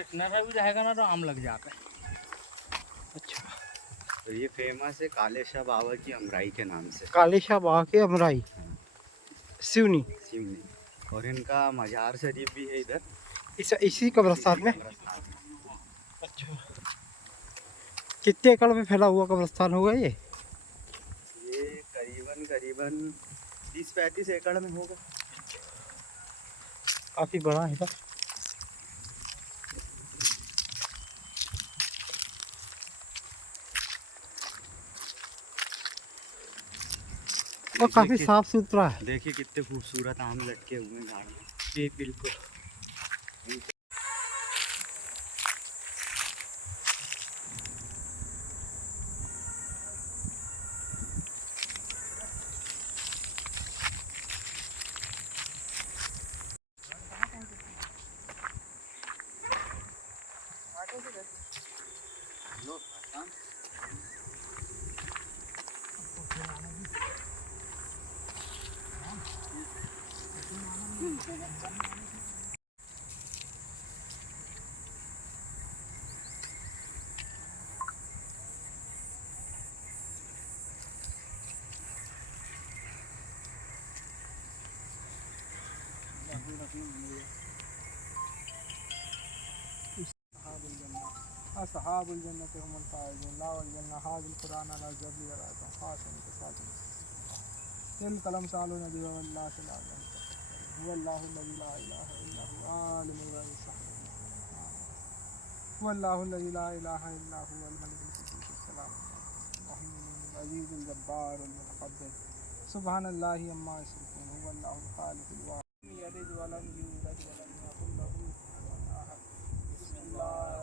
इतना सा भी जाएगा ना तो आम लग जाता है। अच्छा, तो ये फेमस है कालेशाह बाबा की अमराई के नाम से। कालेशाह बाबा के अमराई सिवनी। सिवनी। और इनका मजार शरीफ भी है इधर इसी कब्रिस्तान में। कब्रिस्तान में। अच्छा, कितने एकड़ में फैला हुआ कब्रिस्तान होगा ये? ये करीबन करीबन 30-35 एकड़ में होगा। काफ़ी बड़ा है। और काफ़ी साफ सुथरा है। देखिए कितने खूबसूरत आम लटके हुए हैं झाड़ में। जी बिल्कुल। असहाबुल जन्नति हुमुल फाइज़ून ला वजदना हाज़िल कुरान अला ज़बरी व रातन ख़ातिम तसातिम तिल कलम सालो नबी वल्लाह सल्लल्लाहु अलैहि वसल्लम हुवल्लाहु लज़ी ला इलाहा इल्ला हुवा आलिमुल ग़ैबि हुवल्लाहु लज़ी ला इलाहा इल्ला हुवल मलिकुल कुद्दूस सलाम मुहम्मदुल अज़ीज़ुल जब्बारुल मुतकब्बिर सुब्हानल्लाहि अम्मा यसिफून हुवल्लाहुल ख़ालिक़ुल वाहिद यलिद व लम यूलद व लम यकुल लहू कुफुवन अहद बिस्मिल्लाह